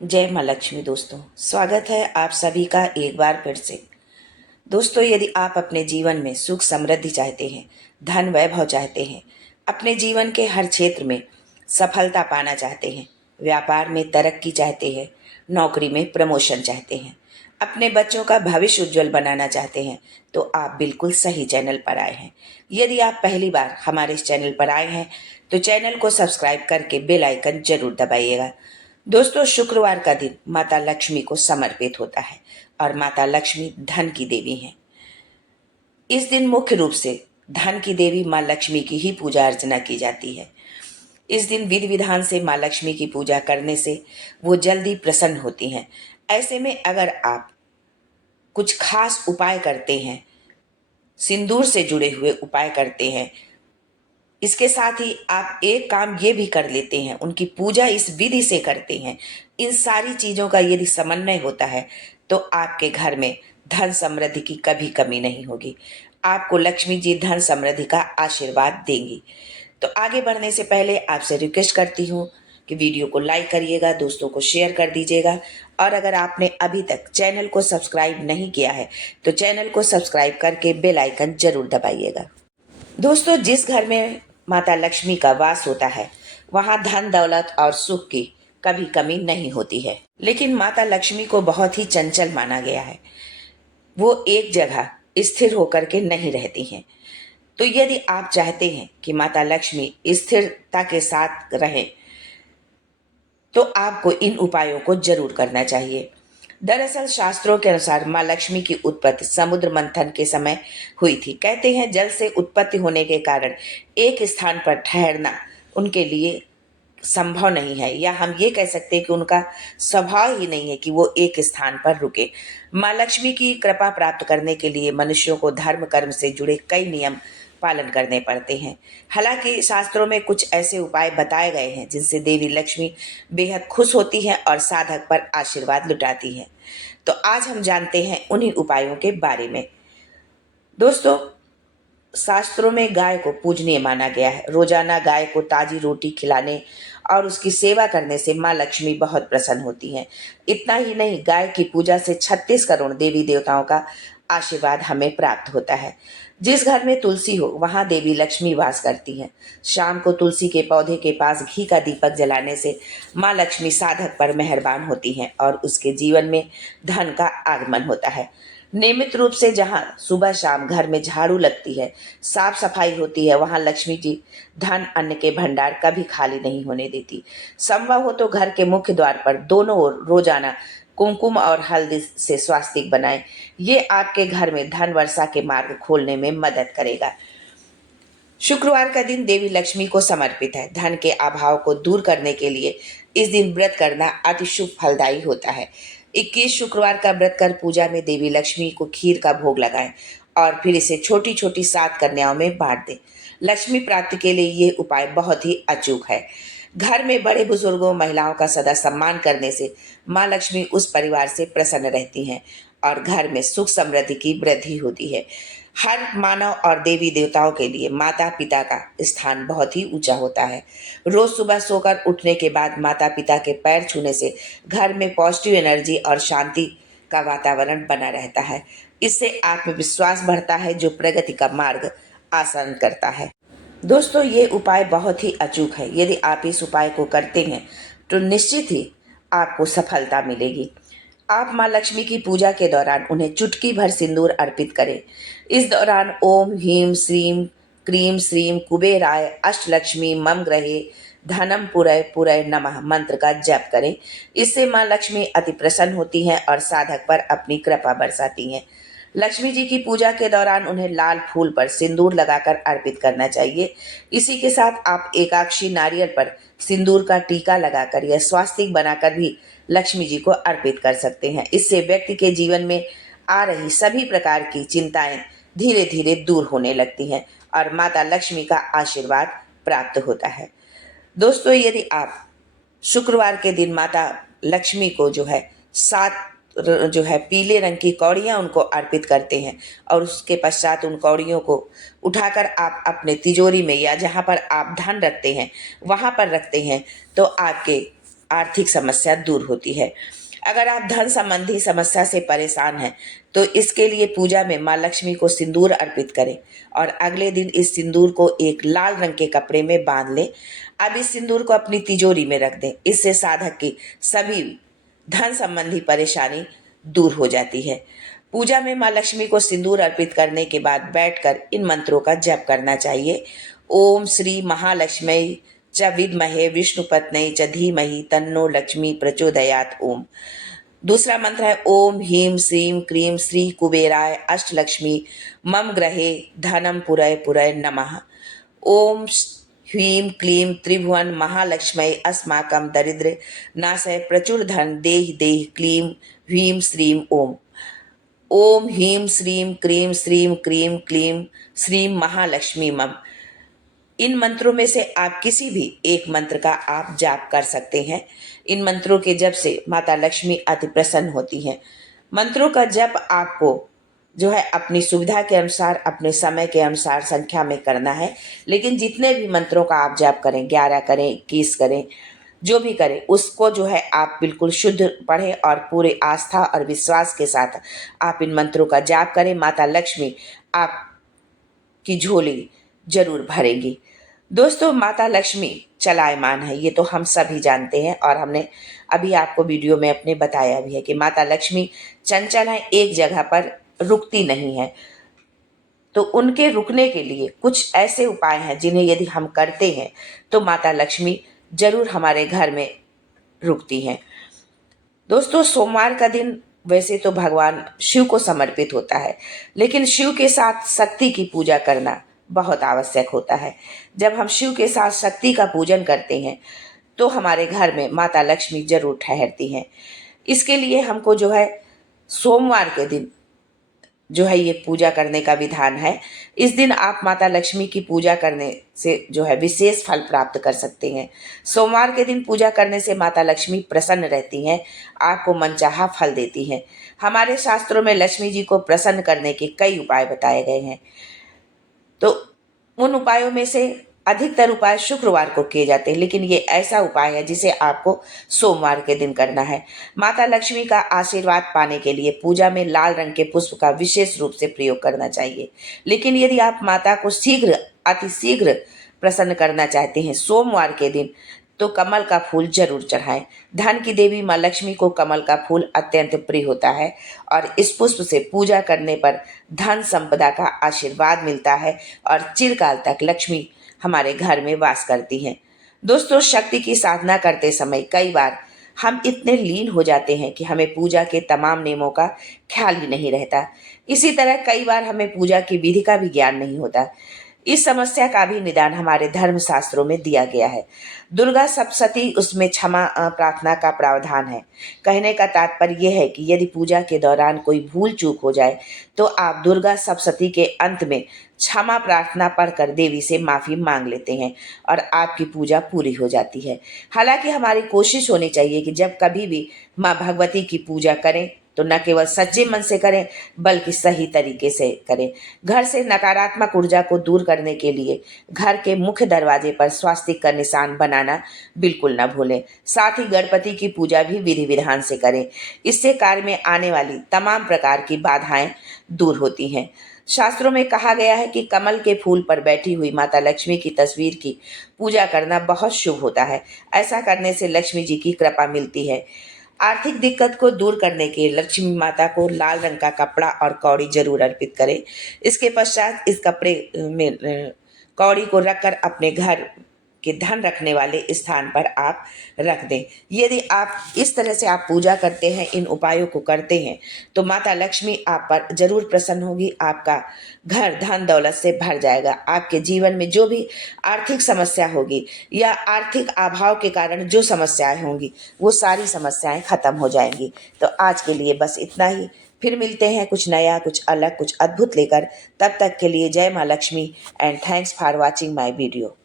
जय माँ लक्ष्मी। दोस्तों, स्वागत है आप सभी का एक बार फिर से। दोस्तों, यदि आप अपने जीवन में सुख समृद्धि चाहते हैं, धन वैभव चाहते हैं, अपने जीवन के हर क्षेत्र में सफलता पाना चाहते हैं, व्यापार में तरक्की चाहते हैं, नौकरी में प्रमोशन चाहते हैं, अपने बच्चों का भविष्य उज्जवल बनाना चाहते हैं, तो आप बिल्कुल सही चैनल पर आए हैं। यदि आप पहली बार हमारे इस चैनल पर आए हैं तो चैनल को सब्सक्राइब करके बेल आइकन जरूर दबाइएगा। दोस्तों, शुक्रवार का दिन माता लक्ष्मी को समर्पित होता है और माता लक्ष्मी धन की देवी हैं। इस दिन मुख्य रूप से धन की देवी माँ लक्ष्मी की ही पूजा अर्चना की जाती है। इस दिन विधि विधान से माँ लक्ष्मी की पूजा करने से वो जल्दी प्रसन्न होती हैं। ऐसे में अगर आप कुछ खास उपाय करते हैं, सिंदूर से जुड़े हुए उपाय करते हैं, इसके साथ ही आप एक काम ये भी कर लेते हैं, उनकी पूजा इस विधि से करते हैं, इन सारी चीजों का यदि समन्वय होता है तो आपके घर में धन समृद्धि की कभी कमी नहीं होगी। आपको लक्ष्मी जी धन समृद्धि का आशीर्वाद देंगी। तो आगे बढ़ने से पहले आपसे रिक्वेस्ट करती हूँ कि वीडियो को लाइक करिएगा, दोस्तों को शेयर कर दीजिएगा, और अगर आपने अभी तक चैनल को सब्सक्राइब नहीं किया है तो चैनल को सब्सक्राइब करके बेल आइकन जरूर दबाइएगा। दोस्तों, जिस घर में माता लक्ष्मी का वास होता है वहां धन दौलत और सुख की कभी कमी नहीं होती है। लेकिन माता लक्ष्मी को बहुत ही चंचल माना गया है। वो एक जगह स्थिर होकर के नहीं रहती हैं। तो यदि आप चाहते हैं कि माता लक्ष्मी स्थिरता के साथ रहें तो आपको इन उपायों को जरूर करना चाहिए। दरअसल शास्त्रों के अनुसार माँ लक्ष्मी की उत्पत्ति समुद्र मंथन के समय हुई थी। कहते हैं जल से उत्पत्ति होने के कारण एक स्थान पर ठहरना उनके लिए संभव नहीं है, या हम ये कह सकते हैं कि उनका स्वभाव ही नहीं है कि वो एक स्थान पर रुके। माँ लक्ष्मी की कृपा प्राप्त करने के लिए मनुष्यों को धर्म कर्म से जुड़े कई नियम पालन करने पड़ते हैं। हालांकि शास्त्रों में कुछ ऐसे उपाय बताए गए हैं जिनसे देवी लक्ष्मी बेहद खुश होती हैं और साधक पर आशीर्वाद लुटाती हैं। तो आज हम जानते हैं उन्हीं उपायों के बारे में। दोस्तों, शास्त्रों में गाय को पूजनीय माना गया है। रोजाना गाय को ताजी रोटी खिलाने और उसकी सेवा करने से माँ लक्ष्मी बहुत प्रसन्न होती हैं। इतना ही नहीं, गाय की पूजा से 36 करोड़ देवी देवताओं का आशीर्वाद हमें प्राप्त होता है। जिस घर में तुलसी हो वहां देवी लक्ष्मी वास करती हैं। शाम को तुलसी के पौधे के पास घी का दीपक जलाने से माँ लक्ष्मी साधक पर मेहरबान होती हैं और उसके जीवन में धन का आगमन होता है। नियमित रूप से जहां सुबह शाम घर में झाड़ू लगती है, साफ सफाई होती है, वहां लक्ष्मी जी धन अन्न के भंडार कभी खाली नहीं होने देती। संभव हो तो घर के मुख्य द्वार पर दोनों ओर रोजाना कुमकुम और हल्दी से स्वास्तिक बनाएं। ये आपके घर में धन वर्षा के मार्ग खोलने में मदद करेगा। शुक्रवार का दिन देवी लक्ष्मी को समर्पित है। धन के अभाव को दूर करने के लिए इस दिन व्रत करना अति शुभ फलदायी होता है। 21 शुक्रवार का व्रत कर पूजा में देवी लक्ष्मी को खीर का भोग लगाएं और फिर इसे छोटी छोटी 7 कन्याओं में बांट दें। लक्ष्मी प्राप्ति के लिए ये उपाय बहुत ही अचूक है। घर में बड़े बुजुर्गों महिलाओं का सदा सम्मान करने से माँ लक्ष्मी उस परिवार से प्रसन्न रहती हैं और घर में सुख समृद्धि की वृद्धि होती है। हर मानव और देवी देवताओं के लिए माता पिता का स्थान बहुत ही ऊंचा होता है। रोज सुबह सोकर उठने के बाद माता पिता के पैर छूने से घर में पॉजिटिव एनर्जी और शांति का वातावरण बना रहता है। इससे आत्मविश्वास बढ़ता है जो प्रगति का मार्ग आसान करता है। दोस्तों, ये उपाय बहुत ही अचूक है। यदि आप इस उपाय को करते हैं तो निश्चित ही आपको सफलता मिलेगी। आप माँ लक्ष्मी की पूजा के दौरान उन्हें चुटकी भर सिंदूर अर्पित करें। इस दौरान ओम ह्रीम श्रीम क्रीम श्रीम कुबेराय अष्टलक्ष्मी मम ग्रहे धनम पुरय पुरय नमः मंत्र का जप करें। इससे माँ लक्ष्मी अति प्रसन्न होती हैं और साधक पर अपनी कृपा बरसाती हैं। लक्ष्मी जी की पूजा के दौरान उन्हें लाल फूल पर सिंदूर लगाकर अर्पित करना चाहिए। इसी के साथ आप एकाक्षी नारियल पर सिंदूर का टीका लगाकर या स्वास्तिक बनाकर भी लक्ष्मी जी को अर्पित कर सकते हैं। इससे व्यक्ति के जीवन में आ रही सभी प्रकार की चिंताएं धीरे धीरे दूर होने लगती हैं और माता लक्ष्मी का आशीर्वाद प्राप्त होता है। दोस्तों, यदि आप शुक्रवार के दिन माता लक्ष्मी को जो है पीले रंग की कौड़ियाँ उनको अर्पित करते हैं और उसके पश्चात उन कौड़ियों को उठाकर आप अपने तिजोरी में या जहाँ पर आप धन रखते हैं वहाँ पर रखते हैं तो आपके आर्थिक समस्या दूर होती है। अगर आप धन संबंधी समस्या से परेशान हैं तो इसके लिए पूजा में माँ लक्ष्मी को सिंदूर अर्पित करें और अगले दिन इस सिंदूर को एक लाल रंग के कपड़े में बांध लें। अब इस सिंदूर को अपनी तिजोरी में रख दें। इससे साधक की सभी धन संबंधी परेशानी दूर हो जाती है। पूजा में माँ लक्ष्मी को सिंदूर अर्पित करने के बाद बैठकर इन मंत्रों का जप करना चाहिए। ओम श्री महालक्ष्मी च विद्महे विष्णुपत्नी च धीमहि तन्नो लक्ष्मी प्रचोदयात्। ओम। दूसरा मंत्र है ओम ह्रीं श्रीं क्रीं श्री कुबेराय अष्टलक्ष्मी मम ग्रहे धनम पुरय पुरय नमः। ओम ह्रीं क्लीं त्रिभुवन महालक्ष्मी अस्माकं दरिद्र नाशय प्रचुर धन देहि देहि क्लीं ह्रीं श्रीं ओम। ओम ह्रीं श्रीं क्रीं श्रीं क्रीं क्लीं श्रीं महालक्ष्मी मम। इन मंत्रों में से आप किसी भी एक मंत्र का आप जाप कर सकते हैं। इन मंत्रों के जप से माता लक्ष्मी अति प्रसन्न होती हैं। मंत्रों का जप आपको जो है अपनी सुविधा के अनुसार, अपने समय के अनुसार संख्या में करना है, लेकिन जितने भी मंत्रों का आप जाप करें, 11 करें, 21 करें, जो भी करें, उसको जो है आप बिल्कुल शुद्ध पढ़ें और पूरे आस्था और विश्वास के साथ आप इन मंत्रों का जाप करें। माता लक्ष्मी आपकी झोली जरूर भरेगी। दोस्तों, माता लक्ष्मी चलायमान है, ये तो हम सभी जानते हैं और हमने अभी आपको वीडियो में अपने बताया भी है कि माता लक्ष्मी चंचल है, एक जगह पर रुकती नहीं है। तो उनके रुकने के लिए कुछ ऐसे उपाय हैं जिन्हें यदि हम करते हैं तो माता लक्ष्मी जरूर हमारे घर में रुकती हैं। दोस्तों, सोमवार का दिन वैसे तो भगवान शिव को समर्पित होता है, लेकिन शिव के साथ शक्ति की पूजा करना बहुत आवश्यक होता है। जब हम शिव के साथ शक्ति का पूजन करते हैं तो हमारे घर में माता लक्ष्मी जरूर ठहरती हैं। इसके लिए हमको जो है सोमवार के दिन जो है ये पूजा करने का विधान है। इस दिन आप माता लक्ष्मी की पूजा करने से जो है विशेष फल प्राप्त कर सकते हैं। सोमवार के दिन पूजा करने से माता लक्ष्मी प्रसन्न रहती हैं, आपको मनचाहा फल देती हैं। हमारे शास्त्रों में लक्ष्मी जी को प्रसन्न करने के कई उपाय बताए गए हैं। तो उन उपायों में से अधिकतर उपाय शुक्रवार को किए जाते हैं, लेकिन ये ऐसा उपाय है जिसे आपको सोमवार के दिन करना है। माता लक्ष्मी का आशीर्वाद पाने के लिए पूजा में लाल रंग के पुष्प का विशेष रूप से प्रयोग करना चाहिए। लेकिन यदि आप माता को अति शीघ्र प्रसन्न करना चाहते हैं सोमवार के दिन, तो कमल का फूल जरूर चढ़ाएं। धन की देवी माँ लक्ष्मी को कमल का फूल अत्यंत प्रिय होता है और इस पुष्प से पूजा करने पर धन संपदा का आशीर्वाद मिलता है और चिरकाल तक लक्ष्मी हमारे घर में वास करती हैं। दोस्तों, शक्ति की साधना करते समय कई बार हम इतने लीन हो जाते हैं कि हमें पूजा के तमाम नियमों का ख्याल ही नहीं रहता। इसी तरह कई बार हमें पूजा की विधि का भी ज्ञान नहीं होता। इस समस्या का भी निदान हमारे धर्म शास्त्रों में दिया गया है। दुर्गा सप्तशती, उसमें क्षमा प्रार्थना का प्रावधान है। कहने का तात्पर्य यह है कि यदि पूजा के दौरान कोई भूल चूक हो जाए तो आप दुर्गा सप्तशती के अंत में क्षमा प्रार्थना पढ़कर देवी से माफी मांग लेते हैं और आपकी पूजा पूरी हो जाती है। हालांकि हमारी कोशिश होनी चाहिए कि जब कभी भी माँ भगवती की पूजा करें तो न केवल सच्चे मन से करें बल्कि सही तरीके से करें। घर से नकारात्मक ऊर्जा को दूर करने के लिए घर के मुख्य दरवाजे पर स्वास्तिक का निशान बनाना बिल्कुल न भूलें। साथ ही गणपति की पूजा भी विधि विधान से करें। इससे कार्य में आने वाली तमाम प्रकार की बाधाएं दूर होती हैं। शास्त्रों में कहा गया है कि कमल के फूल पर बैठी हुई माता लक्ष्मी की तस्वीर की पूजा करना बहुत शुभ होता है। ऐसा करने से लक्ष्मी जी की कृपा मिलती है। आर्थिक दिक्कत को दूर करने के लक्ष्मी माता को लाल रंग का कपड़ा और कौड़ी जरूर अर्पित करें। इसके पश्चात इस कपड़े में कौड़ी को रखकर अपने घर के धन रखने वाले स्थान पर आप रख दें। यदि आप इस तरह से आप पूजा करते हैं, इन उपायों को करते हैं, तो माता लक्ष्मी आप पर जरूर प्रसन्न होगी। आपका घर धन दौलत से भर जाएगा। आपके जीवन में जो भी आर्थिक समस्या होगी या आर्थिक अभाव के कारण जो समस्याएं होंगी वो सारी समस्याएं खत्म हो जाएंगी। तो आज के लिए बस इतना ही। फिर मिलते हैं कुछ नया, कुछ अलग, कुछ अद्भुत लेकर। तब तक के लिए जय माँ Lakshmi and thanks for watching my video.